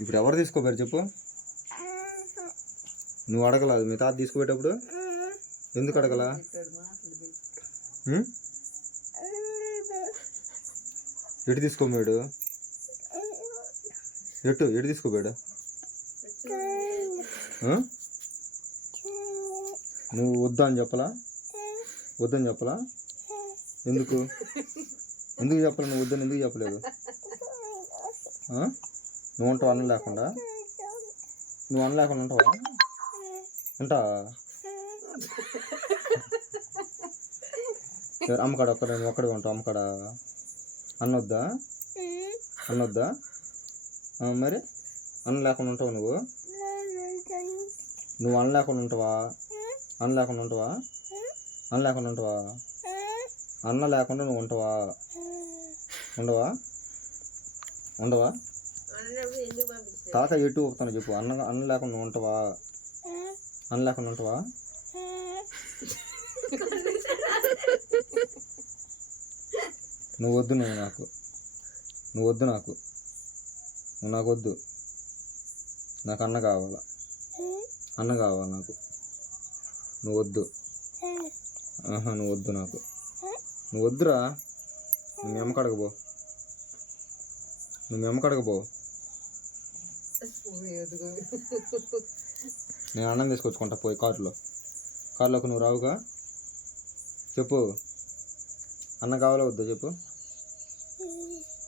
ఇప్పుడు ఎవరు తీసుకోపోయారు చెప్పు? నువ్వు అడగల మీ తాత తీసుకుపోయేటప్పుడు? ఎందుకు అడగలా? ఎటు తీసుకోపోయాడు? ఎటు తీసుకోపోయాడు? నువ్వు వద్దా అని చెప్పలా? వద్దని చెప్పలా? ఎందుకు చెప్పాలి? నువ్వు వద్దని ఎందుకు చెప్పలేదు? నువ్వు ఉంటావా అన్నం లేకుండా? నువ్వు అన్నం లేకుండా ఉంటావా? ఉంటావా? అమ్మకాడ నువ్వు ఒక్కడే ఉంటావు అమ్మకాడ? అన్నొద్దా? మరి అన్నం లేకుండా ఉంటావు నువ్వు? అన్నం లేకుండా ఉంటావా? అన్నం లేకుండా ఉంటావా? అన్నం లేకుండా నువ్వు ఉంటావా? ఉండవా? తాత ఎటు పోతాను చెప్పు? అన్నం లేకుండా నువ్వు ఉంటావా? అన్నం లేకుండా ఉంటావా? నువ్వు వద్దు నాకు వద్దు. నాకు అన్న కావాలి నాకు. నువ్వు వద్దు. నువ్వు వద్దు నాకు. నువ్వు వద్దురా. నువ్వు మీ అమ్మ కడగబో. నేను అన్నం తీసుకొచ్చుకుంటా పోయి కారులోకి నువ్వు రావుగా? చెప్పు, అన్న కావాలా వద్దా చెప్పు?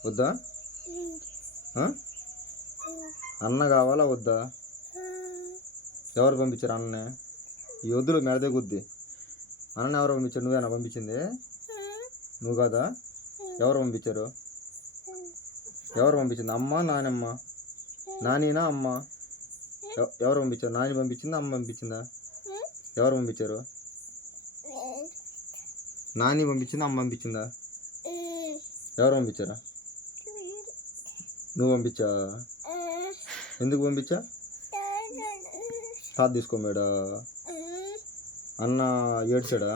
వద్దా? అన్న కావాలా వద్దా? ఎవరు పంపించారు అన్ననే? ఈ వద్దులు మెడదే గుద్ది. అన్నని ఎవరు పంపించారు? నువ్వేనా పంపించింది? నువ్వు కాదా? ఎవరు పంపించారు? అమ్మ నానమ్మ? నానినా అమ్మ? ఎవరు పంపించారు? నాని పంపించిందా అమ్మ పంపించిందా? ఎవరు పంపించారు? నాని పంపించిందా అమ్మ పంపించిందా? ఎవరు పంపించారా? నువ్వు పంపించా? ఎందుకు పంపించా? తాత తీసుకోమేడా? అన్న ఏడ్చాడా?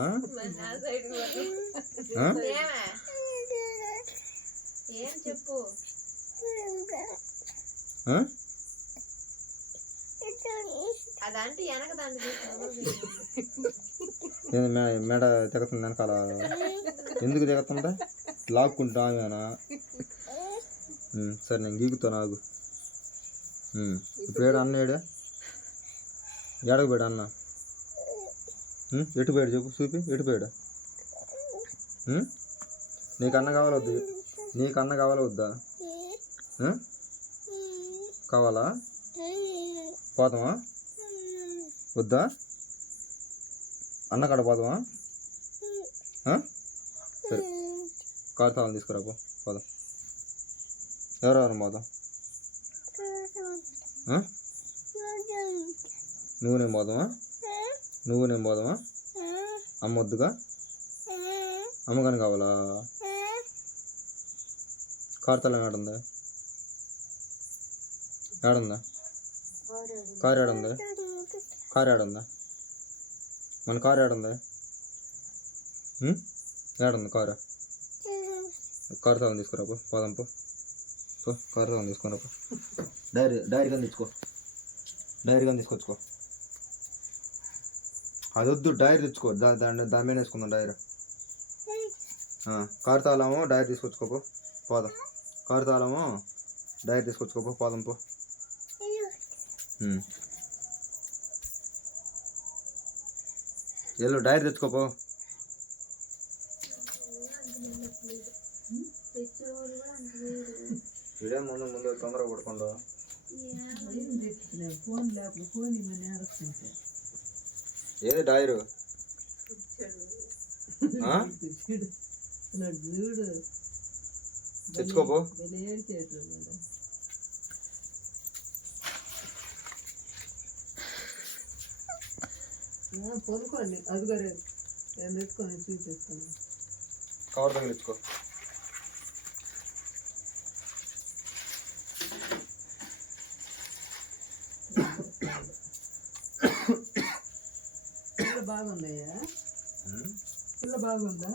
మెడ తెగతుంది వెనకాల. ఎందుకు తెగతుందా? లాక్కుంటా ఆమెనా? సరే నేను గీకుతా నాకు. ఇప్పుడు ఏడా అన్న? ఏడకు పోయాడు అన్న? ఎటు పోయాడు చెప్పు? చూపి ఎటు పోయాడు? నీకు అన్న కావాలా వద్దు? వద్దా? కావాలా? పోదామా? వద్దా? అన్న కాడ పోదామా? సరే కారు తాళం తీసుకురా పోదాం. ఎవరెవరు పోదాం? నువ్వు నేను పోదామా? అమ్మ వద్దుగా? అమ్మగాని కావాలా? కారు తాళం ఏడుందా? కారు ఏడుందా? మన కారు ఏడుందా? ఏడుంది కారు? కారు తాళం తీసుకురా పోదాం కారు తాళం తీసుకురా డైరీ కానీ తీసుకొచ్చుకో. అది వద్దు, డైరీ తెచ్చుకో. దాని మీద వేసుకుందాం డైరీ. కారు తాళము డైరీ తీసుకొచ్చుకోపో పోదాం. కారు తాళము డైరీ తీసుకొచ్చుకోపో పోదాం ఎల్లు డైరీ తెచ్చుకోపో. ఇదే ముందు తొందరగా పడుకోండు. ఏది డైరు? తెచ్చుకోపో. పొనుకోండి. అది గారు తెచ్చుకొని చూపిస్తాను. కవర్ దగ్గర తెచ్చుకో. బాగుందయ్యా? పిల్ల బాగుందా?